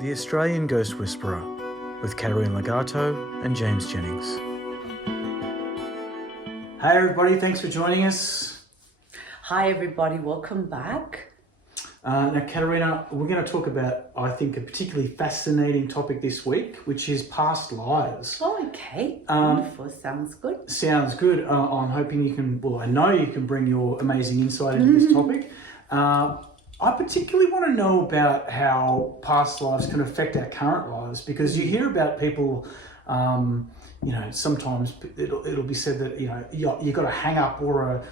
The Australian Ghost Whisperer with Caterina and James Jennings. Hey everybody, thanks for joining us. Hi everybody, welcome back. Now Caterina, we're going to talk about, I think, a particularly fascinating topic this week, which is past lives. Oh, okay. Wonderful. Sounds good. Sounds good. I'm hoping you can, I know you can bring your amazing insight into this topic. I particularly want to know about how past lives can affect our current lives, because you hear about people, sometimes it'll be said that, you've got a hang up or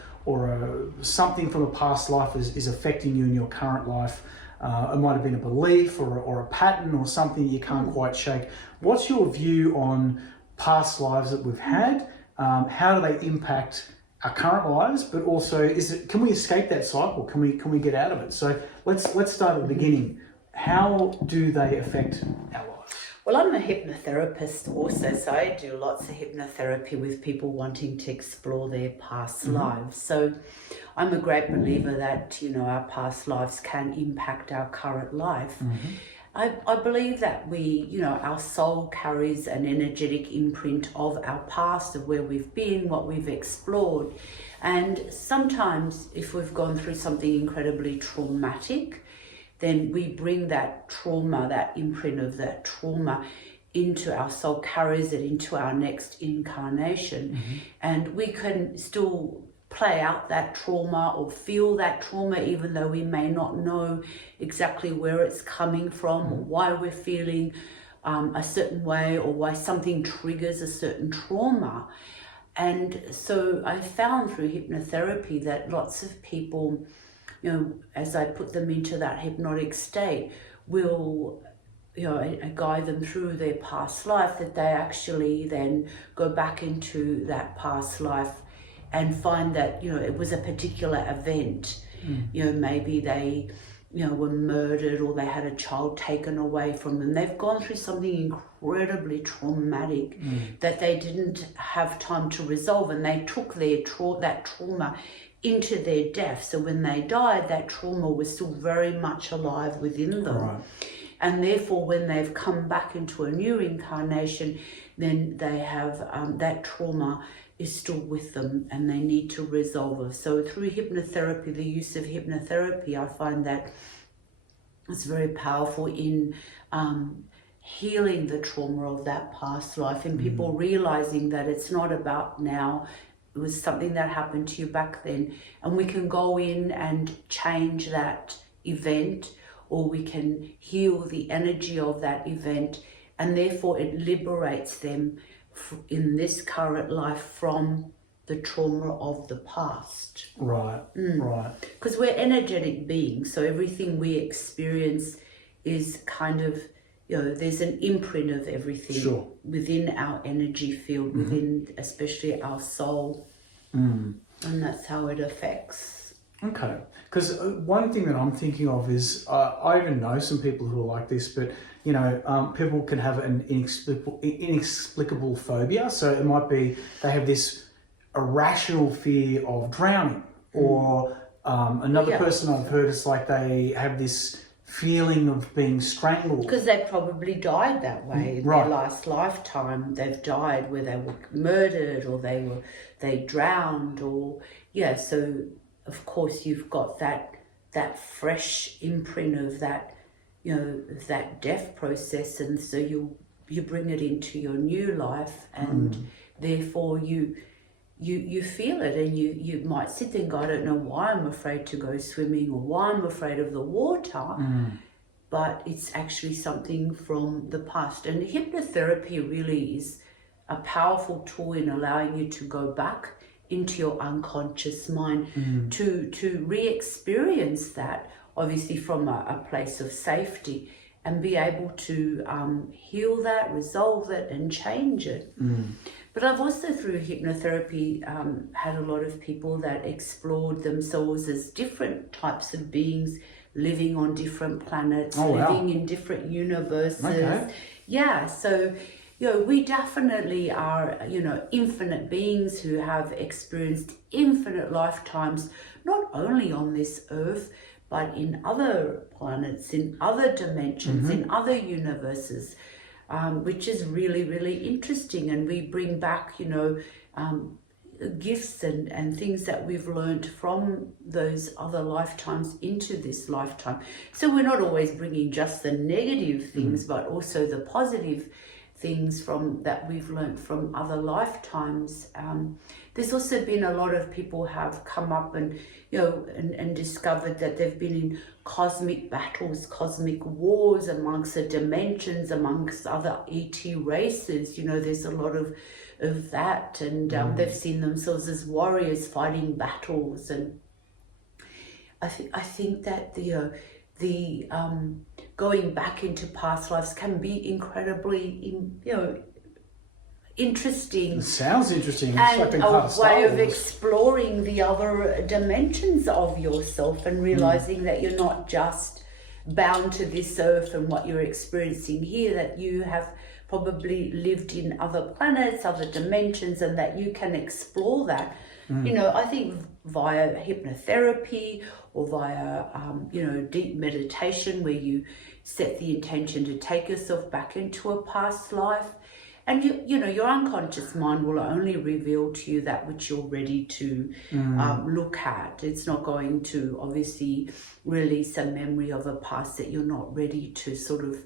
something from a past life is affecting you in your current life. It might have been a belief or a pattern or something you can't quite shake. What's your view on past lives that we've had? How do they impact our current lives, but also can we escape that cycle? Can we get out of it? So let's start at the beginning. How do they affect our lives? Well, I'm a hypnotherapist also, so I do lots of hypnotherapy with people wanting to explore their past lives. So I'm a great believer that, our past lives can impact our current life. I believe that our soul carries an energetic imprint of our past, of where we've been, what we've explored. And sometimes if we've gone through something incredibly traumatic, then we bring that trauma, that imprint of that trauma into our soul, carries it into our next incarnation. And we can still play out that trauma or feel that trauma, even though we may not know exactly where it's coming from or why we're feeling a certain way, or why something triggers a certain trauma. And so I found through hypnotherapy that lots of people, as I put them into that hypnotic state, will I guide them through their past life, that they actually then go back into that past life and find that, it was a particular event. Maybe they, were murdered, or they had a child taken away from them. They've gone through something incredibly traumatic that they didn't have time to resolve, and they took that trauma into their death. So when they died, that trauma was still very much alive within them. Right. And therefore, when they've come back into a new incarnation, then they have that trauma is still with them, and they need to resolve it. So through hypnotherapy, the use of hypnotherapy, I find that it's very powerful in healing the trauma of that past life, and people realizing that it's not about now. It was something that happened to you back then, and we can go in and change that event, or we can heal the energy of that event, and therefore it liberates them in this current life from the trauma of the past. Right. Because we're energetic beings, so everything we experience is kind of, there's an imprint of everything within our energy field, within especially our soul. And that's how it affects. Okay. Because one thing that I'm thinking of is, I even know some people who are like this, but people can have an inexplicable phobia. So it might be they have this irrational fear of drowning, or another person I've heard, it's like they have this feeling of being strangled. Because they probably died that way in their last lifetime. They've died where they were murdered, or they drowned, or so of course you've got that fresh imprint of that, that death process, and so you bring it into your new life, and therefore you feel it, and you might sit there and go, I don't know why I'm afraid to go swimming, or why I'm afraid of the water, but it's actually something from the past. And hypnotherapy really is a powerful tool in allowing you to go back into your unconscious mind to re-experience that, obviously from a place of safety, and be able to heal that, resolve it, and change it. But I've also, through hypnotherapy, had a lot of people that explored themselves as different types of beings, living on different planets, living in different universes. So we definitely are, infinite beings who have experienced infinite lifetimes, not only on this earth, but in other planets, in other dimensions, in other universes, which is really, really interesting. And we bring back, gifts and things that we've learned from those other lifetimes into this lifetime. So we're not always bringing just the negative things, but also the positive things from that we've learned from other lifetimes. There's also been a lot of people have come up and and discovered that they've been in cosmic battles, cosmic wars amongst the dimensions, amongst other ET races. There's a lot of that, and they've seen themselves as warriors fighting battles. And I think that the going back into past lives can be incredibly interesting. It sounds interesting. It's And like being part a of Star way of Wars. exploring the other dimensions of yourself and realizing that you're not just bound to this earth and what you're experiencing here, that you have probably lived in other planets, other dimensions, and that you can explore that. I think via hypnotherapy or via, deep meditation, where you set the intention to take yourself back into a past life. And your unconscious mind will only reveal to you that which you're ready to look at. It's not going to obviously release a memory of a past that you're not ready to sort of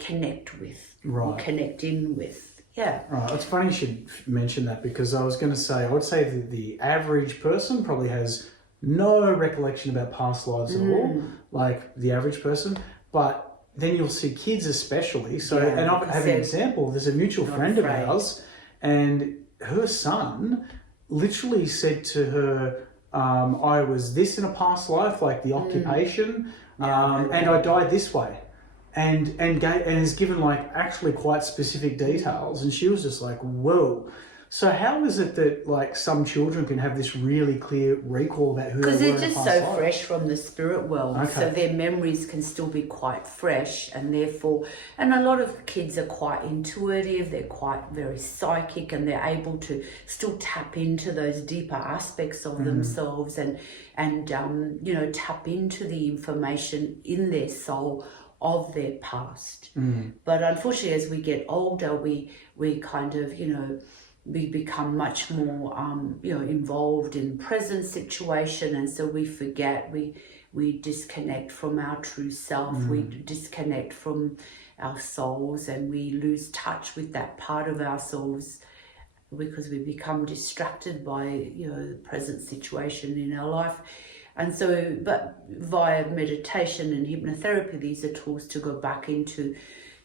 connect with or connect in with. Yeah. Right. It's funny you should mention that, because I was going to say, I would say that the average person probably has no recollection about past lives at all, like the average person. But then you'll see kids especially. So, and I'll have an example. There's a mutual friend of ours, and her son literally said to her, I was this in a past life, like the occupation, and I died this way. And is given like actually quite specific details. And she was just like, whoa. So how is it that like some children can have this really clear recall about who they were in Because they're just so fresh from the spirit world. Okay. So their memories can still be quite fresh, and therefore, and a lot of kids are quite intuitive, they're quite very psychic, and they're able to still tap into those deeper aspects of themselves and tap into the information in their soul of their past. But unfortunately, as we get older, we kind of, we become much more, involved in present situation. And so we forget, we disconnect from our true self, we disconnect from our souls, and we lose touch with that part of ourselves because we become distracted by, the present situation in our life. And so, but via meditation and hypnotherapy, these are tools to go back into,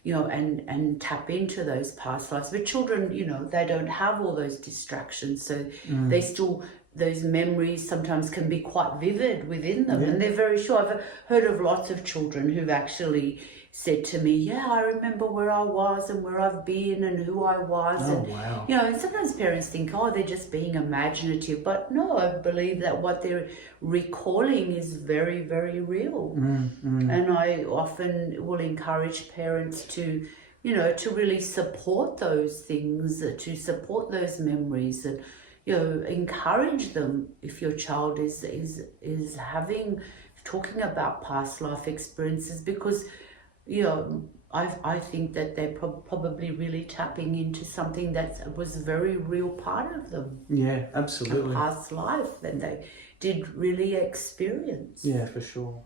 and tap into those past lives. But children, they don't have all those distractions. So they still, those memories sometimes can be quite vivid within them. And they're very sure. I've heard of lots of children who've actually said to me, I remember where I was and where I've been and who I was. Wow. And sometimes parents think, they're just being imaginative. But no, I believe that what they're recalling is very, very real. And I often will encourage parents to, to really support those things, to support those memories, and, encourage them if your child is talking about past life experiences, because I think that they're probably really tapping into something that was a very real part of them. Yeah, absolutely. A past life that they did really experience. Yeah, for sure.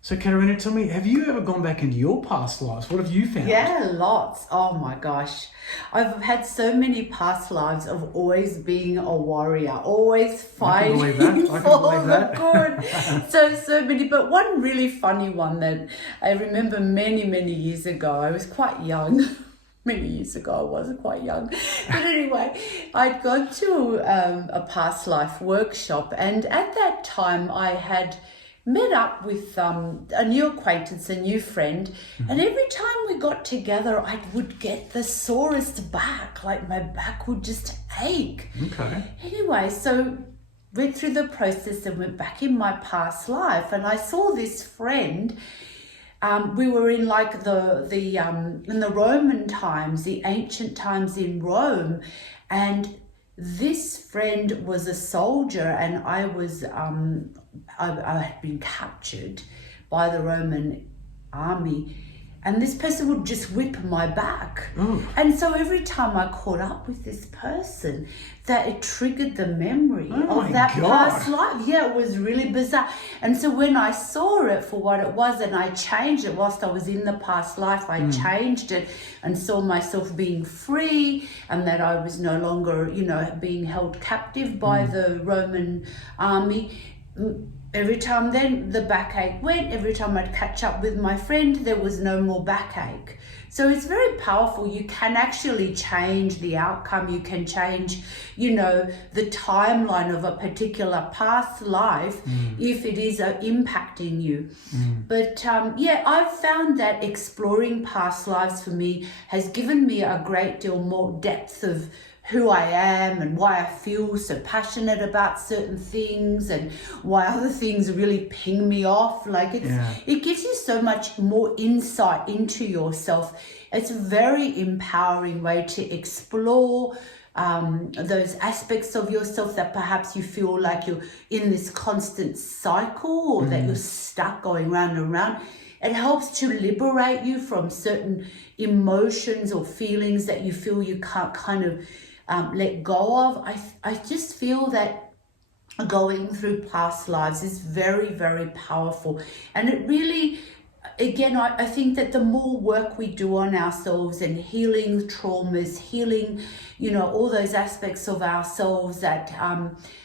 So, Caterina, tell me, have you ever gone back into your past lives? What have you found? Yeah, lots. Oh my gosh. I've had so many past lives of always being a warrior, always fighting for the good. So many. But one really funny one that I remember many, many years ago, I was quite young. Many years ago, I wasn't quite young. But anyway, I'd gone to a past life workshop, and at that time I had met up with a new acquaintance, a new friend, and every time we got together, I would get the sorest back, like my back would just ache. Okay. Anyway, so went through the process and went back in my past life, and I saw this friend. We were in like in the Roman times, the ancient times in Rome, and this friend was a soldier, and I was I had been captured by the Roman army. And this person would just whip my back. And so every time I caught up with this person, that it triggered the memory of that past life. Yeah, it was really bizarre. And so when I saw it for what it was and I changed it whilst I was in the past life, I changed it and saw myself being free, and that I was no longer, you know, being held captive by the Roman army. Every time then the backache went, every time I'd catch up with my friend, there was no more backache. So it's very powerful. You can actually change the outcome. You can change, you know, the timeline of a particular past life if it is impacting you. But yeah, I've found that exploring past lives for me has given me a great deal more depth of who I am and why I feel so passionate about certain things and why other things really ping me off. Like it gives you so much more insight into yourself. It's a very empowering way to explore those aspects of yourself that perhaps you feel like you're in this constant cycle, or that you're stuck going round and round. It helps to liberate you from certain emotions or feelings that you feel you can't kind of let go of. I just feel that going through past lives is very, very powerful. And it really, again, I think that the more work we do on ourselves and healing traumas, healing, you know, all those aspects of ourselves that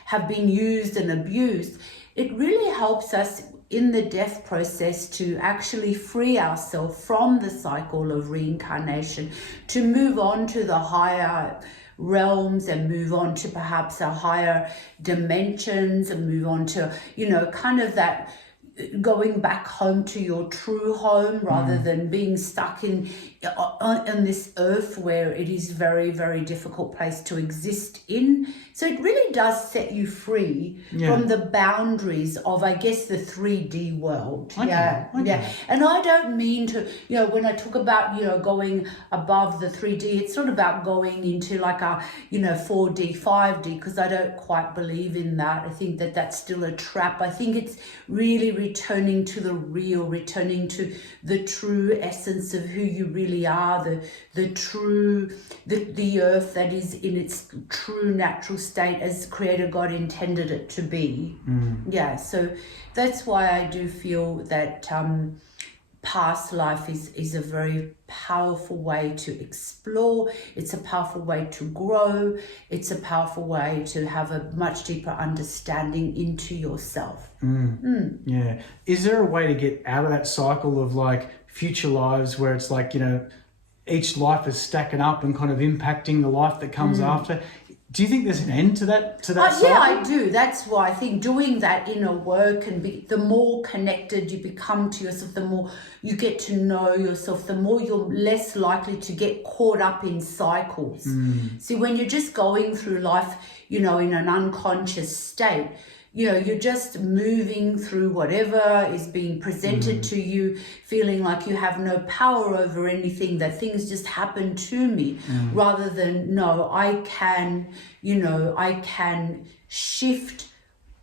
have been used and abused, it really helps us in the death process to actually free ourselves from the cycle of reincarnation, to move on to the higher realms and move on to perhaps a higher dimensions and move on to, you know, kind of that going back home to your true home rather than being stuck in this earth where it is very, very difficult place to exist in. So it really does set you free from the boundaries of, I guess, the 3D world. Yeah. And I don't mean to, you know, when I talk about, you know, going above the 3D, it's not about going into like a, you know, 4D, 5D, because I don't quite believe in that. I think that that's still a trap. I think it's really returning to the real, returning to the true essence of who you really are, the true, the earth that is in its true natural state as Creator God intended it to be. Yeah, so that's why I do feel that past life is a very powerful way to explore. It's a powerful way to grow. It's a powerful way to have a much deeper understanding into yourself. Yeah. Is there a way to get out of that cycle of like future lives where it's like, you know, each life is stacking up and kind of impacting the life that comes after? Do you think there's an end to that cycle? Yeah, I do. That's why I think doing that inner work and the more connected you become to yourself, the more you get to know yourself, the more you're less likely to get caught up in cycles. See, when you're just going through life, you know, in an unconscious state, you know, you're just moving through whatever is being presented to you, feeling like you have no power over anything, that things just happen to me, rather than, no, I can, you know, I can shift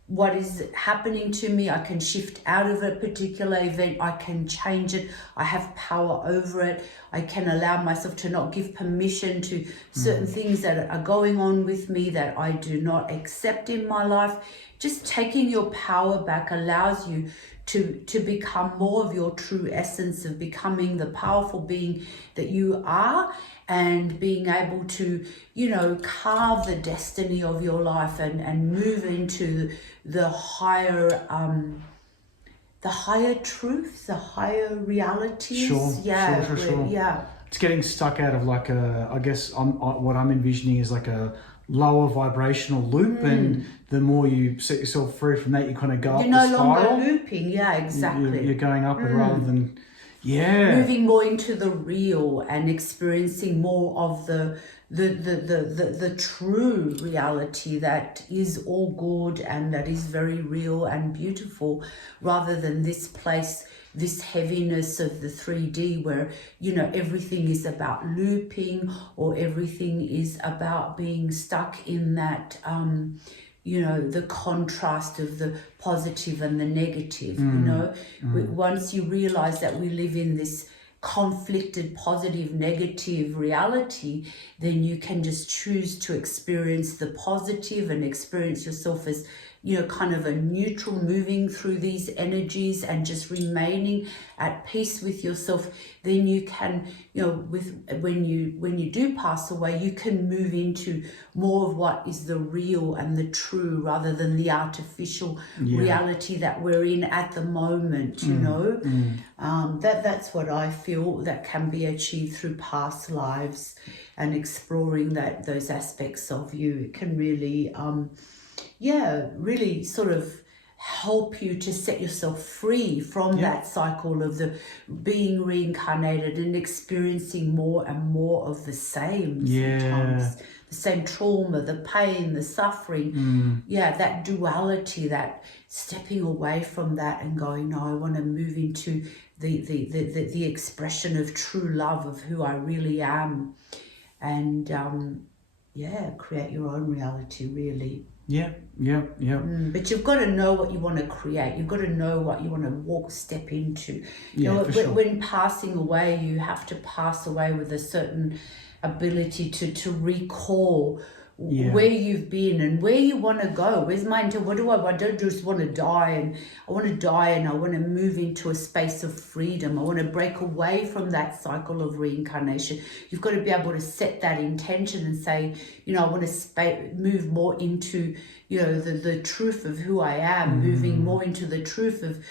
what is happening to me. I can shift out of a particular event. I can change it. I have power over it. I can allow myself to not give permission to certain things that are going on with me that I do not accept in my life. Just taking your power back allows you to become more of your true essence of becoming the powerful being that you are, and being able to, you know, carve the destiny of your life and move into the higher truth, the higher realities. Sure. Yeah. It's getting stuck out of like I guess what I'm envisioning is like a lower vibrational loop, and the more you set yourself free from that, you kind of go up the spiral. You're no longer looping. Yeah, exactly. You're going up and rather than moving more into the real and experiencing more of the true reality that is all good and that is very real and beautiful, rather than this place, this heaviness of the 3D where, you know, everything is about looping, or everything is about being stuck in that the contrast of the positive and the negative. Once you realize that we live in this conflicted positive negative reality, then you can just choose to experience the positive and experience yourself as kind of a neutral, moving through these energies and just remaining at peace with yourself. Then you can, when you do pass away, you can move into more of what is the real and the true, rather than the artificial reality that we're in at the moment. That's what I feel that can be achieved through past lives and exploring those aspects of you. It can really really sort of help you to set yourself free from that cycle of the being reincarnated and experiencing more and more of the same sometimes. The same trauma, the pain, the suffering. That duality, that stepping away from that and going, no, I want to move into the expression of true love of who I really am. And create your own reality, really. But you've got to know what you want to create. You've got to know what you want to step into. When passing away, you have to pass away with a certain ability to recall where you've been and where you want to go. Where's my intent? What do I want? I don't just want to die, and I want to die and I want to move into a space of freedom. I want to break away from that cycle of reincarnation. You've got to be able to set that intention and say, I want to move more into, the truth of who I am, moving more into the truth of,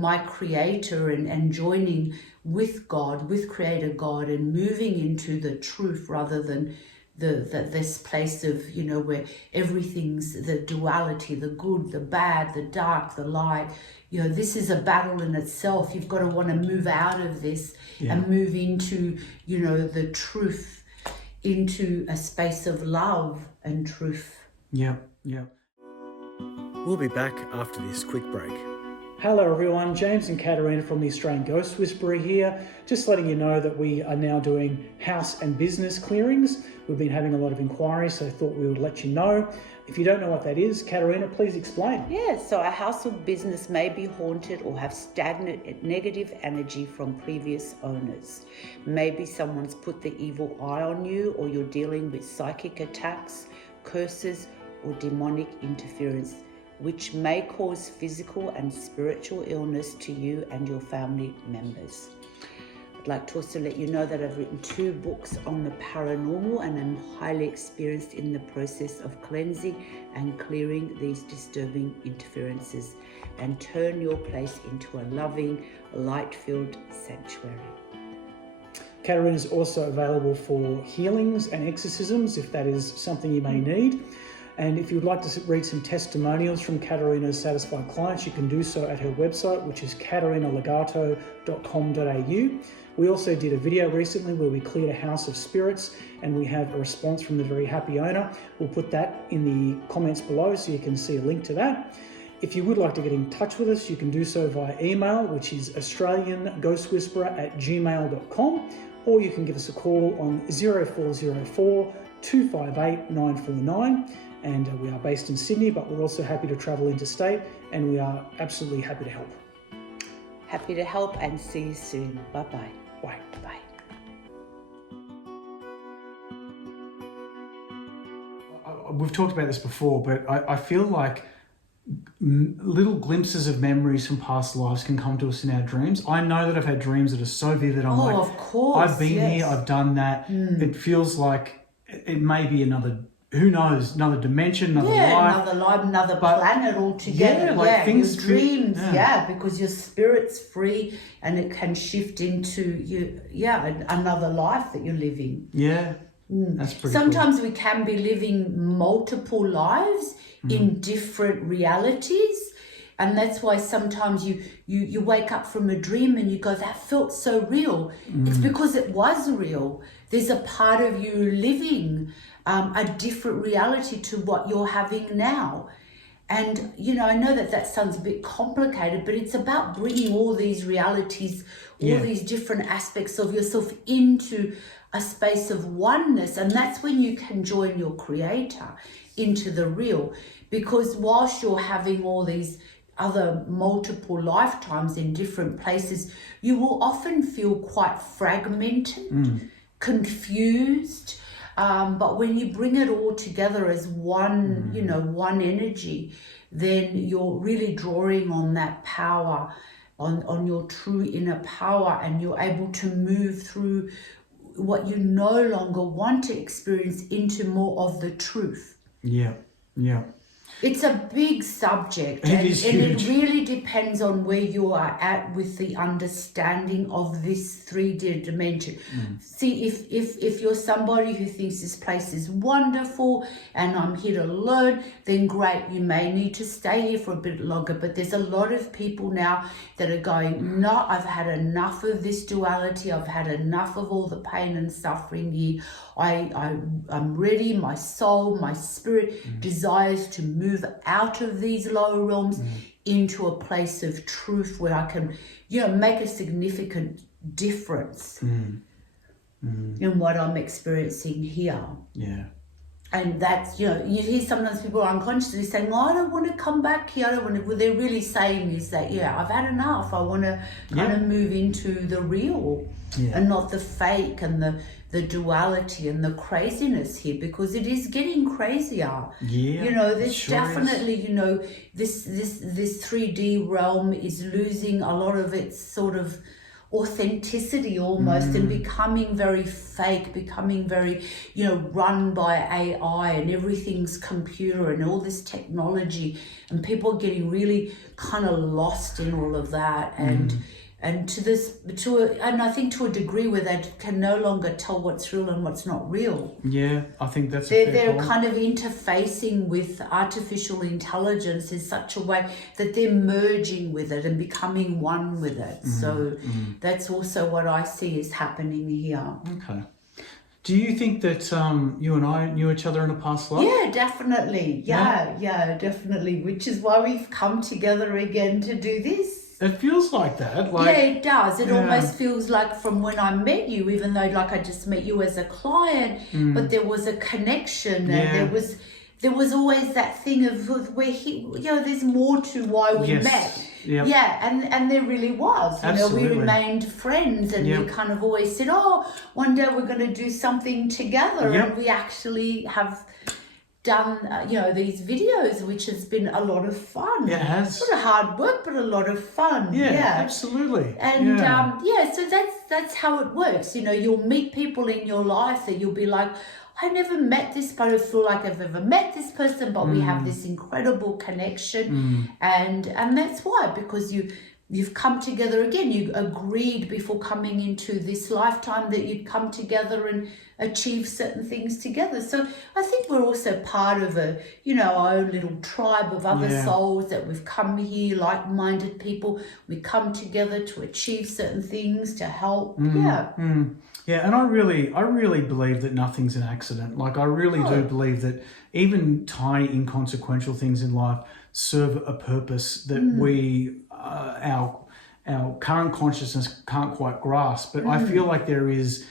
my creator and joining with God, with creator God, and moving into the truth rather than this place of where everything's the duality, the good, the bad, the dark, the light. This is a battle in itself. You've got to want to move out of this and move into the truth, into a space of love and truth. We'll be back after this quick break. Hello everyone, James and Caterina from the Australian Ghost Whisperer here. Just letting you know that we are now doing house and business clearings. We've been having a lot of inquiries, so I thought we would let you know. If you don't know what that is, Caterina, please explain. So a house or business may be haunted or have stagnant negative energy from previous owners. Maybe someone's put the evil eye on you, or you're dealing with psychic attacks, curses, or demonic interference, which may cause physical and spiritual illness to you and your family members. I'd like to also let you know that I've written 2 books on the paranormal, and I'm highly experienced in the process of cleansing and clearing these disturbing interferences and turn your place into a loving, light-filled sanctuary. Caterina is also available for healings and exorcisms if that is something you may need. And if you would like to read some testimonials from Caterina's satisfied clients, you can do so at her website, which is caterinalegato.com.au. We also did a video recently where we cleared a house of spirits, and we have a response from the very happy owner. We'll put that in the comments below so you can see a link to that. If you would like to get in touch with us, you can do so via email, which is australianghostwhisperer@gmail.com, or you can give us a call on 0404 258 949. And we are based in Sydney, but we're also happy to travel interstate, and we are absolutely happy to help. Happy to help, and see you soon. Bye-bye. Bye. Bye. We've talked about this before, but I feel like little glimpses of memories from past lives can come to us in our dreams. I know that I've had dreams that are so vivid. I'm like, of course, I've been here, I've done that. It feels like it may be another, who knows, another dimension, another life. Another life, another planet altogether. Things your dreams, because your spirit's free and it can shift into another life that you're living. That's pretty Sometimes we can be living multiple lives in different realities. And that's why sometimes you wake up from a dream and you go, that felt so real. It's because it was real. There's a part of you living a different reality to what you're having now. And, you know, I know that sounds a bit complicated, but it's about bringing all these realities, all these different aspects of yourself into a space of oneness. And that's when you can join your creator into the real. Because whilst you're having all these other multiple lifetimes in different places, you will often feel quite fragmented, confused. But when you bring it all together as one, you know, one energy, then you're really drawing on that power, on your true inner power, and you're able to move through what you no longer want to experience into more of the truth. Yeah, yeah. It's a big subject, It is huge. it really depends on where you are at with the understanding of this 3D dimension. See, if you're somebody who thinks this place is wonderful and I'm here to learn, then great, you may need to stay here for a bit longer. But there's a lot of people now that are going, no, I've had enough of this duality, I've had enough of all the pain and suffering here. I'm ready, my soul, my spirit desires to move out of these lower realms into a place of truth where I can, you know, make a significant difference in what I'm experiencing here. Yeah. And that's, you know, you hear sometimes people are unconsciously saying, well, I don't want to come back here. I don't want to. What they're really saying is that, yeah, I've had enough. I want to kind of move into the real and not the fake and the duality and the craziness here, because it is getting crazier. Yeah. You know, there's sure definitely, you know, this 3D realm is losing a lot of its sort of authenticity almost and becoming very fake, becoming very, you know, run by AI and everything's computer and all this technology, and people are getting really kind of lost in all of that and I think to a degree where they can no longer tell what's real and what's not real. Yeah, I think that's a fair They're point. kind of interfacing with artificial intelligence in such a way that they're merging with it and becoming one with it. So that's also what I see is happening here. Okay. Do you think that you and I knew each other in a past life? Yeah, definitely. Yeah, definitely. Which is why we've come together again to do this. It feels like that. Like, Yeah, it does. It almost feels like from when I met you, even though like I just met you as a client, but there was a connection and there was always that thing of where there's more to why we met. Yep. Yeah, and there really was. You know, we remained friends and we kind of always said, oh, one day we're going to do something together. And we actually have done, these videos, which has been a lot of fun. It has. A lot of hard work, but a lot of fun. Yeah, absolutely. And so that's how it works. You know, you'll meet people in your life that you'll be like, I never met this, but I feel like I've ever met this person, but we have this incredible connection. And that's why, because you've come together again. You agreed before coming into this lifetime that you'd come together and achieve certain things together. So I think we're also part of our own little tribe of other souls that we've come here, like-minded people. We come together to achieve certain things, to help. Yeah, and I really believe that nothing's an accident. Like, I really do believe that even tiny inconsequential things in life serve a purpose that we, our current consciousness can't quite grasp. But I feel like there is,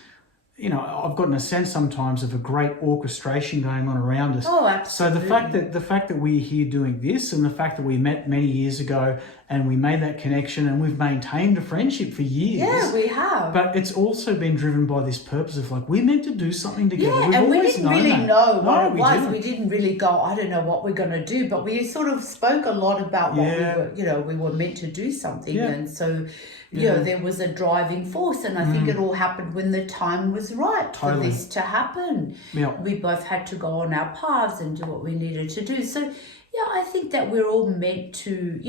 I've gotten a sense sometimes of a great orchestration going on around us. Oh, absolutely. So the fact that we're here doing this, and the fact that we met many years ago and we made that connection and we've maintained a friendship for years. Yeah, we have. But it's also been driven by this purpose of like, we're meant to do something together. Yeah, and we didn't really know what it was. Didn't. We didn't really go, I don't know what we're going to do, but we sort of spoke a lot about what we were meant to do something. And so, there was a driving force, and I think it all happened when the time was right for this to happen. Yeah. We both had to go on our paths and do what we needed to do. So, I think that we're all meant to,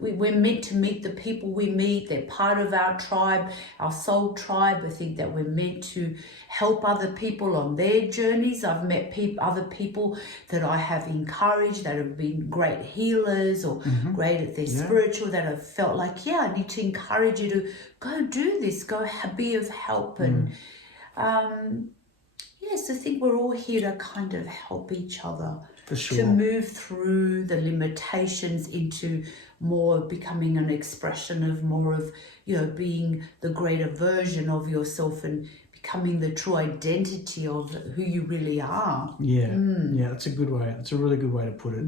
we're meant to meet the people we meet. They're part of our tribe, our soul tribe. I think that we're meant to help other people on their journeys. I've met other people that I have encouraged that have been great healers or great at their spiritual, that have felt like, I need to encourage you to go do this, go be of help. And so I think we're all here to kind of help each other. For sure. to move through the limitations into more becoming an expression of more of, being the greater version of yourself and becoming the true identity of who you really are. Yeah, yeah, that's a good way. That's a really good way to put it.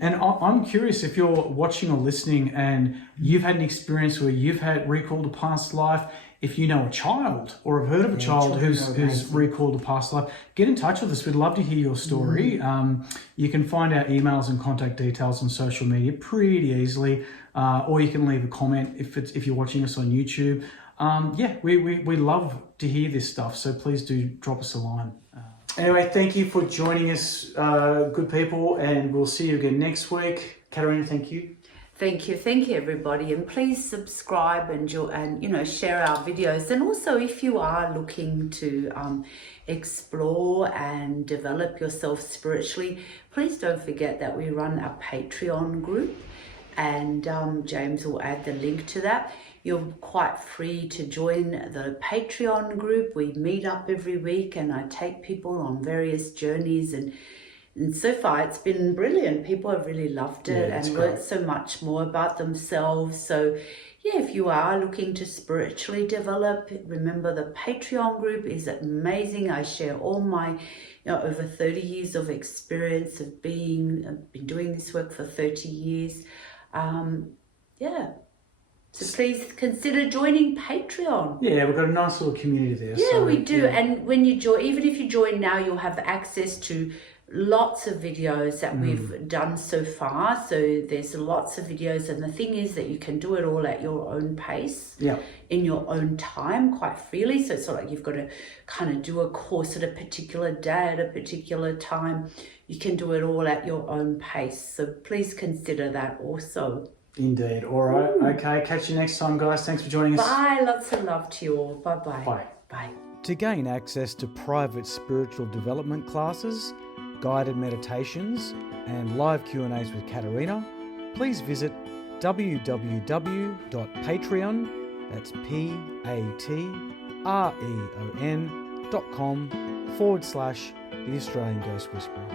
And I'm curious if you're watching or listening and you've had an experience where you've had recalled a past life. If you know a child or have heard of a child who's recalled a past life, get in touch with us. We'd love to hear your story. You can find our emails and contact details on social media pretty easily, or you can leave a comment if you're watching us on YouTube. We love to hear this stuff, so please do drop us a line. Anyway, thank you for joining us, good people, and we'll see you again next week. Caterina, thank you. Thank you everybody, and please subscribe and share our videos. And also, if you are looking to explore and develop yourself spiritually, please don't forget that we run a Patreon group, and James will add the link to that. You're quite free to join the Patreon group. We meet up every week and I take people on various journeys, and so far it's been brilliant. People have really loved it and learned so much more about themselves. So if you are looking to spiritually develop, remember the Patreon group is amazing. I share all my over 30 years of experience of I've been doing this work for 30 years. So please consider joining Patreon. Yeah, we've got a nice little community there. Yeah, we do. Yeah. And when you join, even if you join now, you'll have access to lots of videos that we've done so far. So there's lots of videos. And the thing is that you can do it all at your own pace, in your own time, quite freely. So it's not like you've got to kind of do a course at a particular day, at a particular time. You can do it all at your own pace. So please consider that also. Indeed. All right. Okay. Catch you next time, guys. Thanks for joining us. Bye. Lots of love to you all. Bye-bye. Bye. Bye. To gain access to private spiritual development classes, guided meditations, and live Q&As with Caterina, please visit www.patreon, that's patreon.com/The Australian Ghost Whisperer.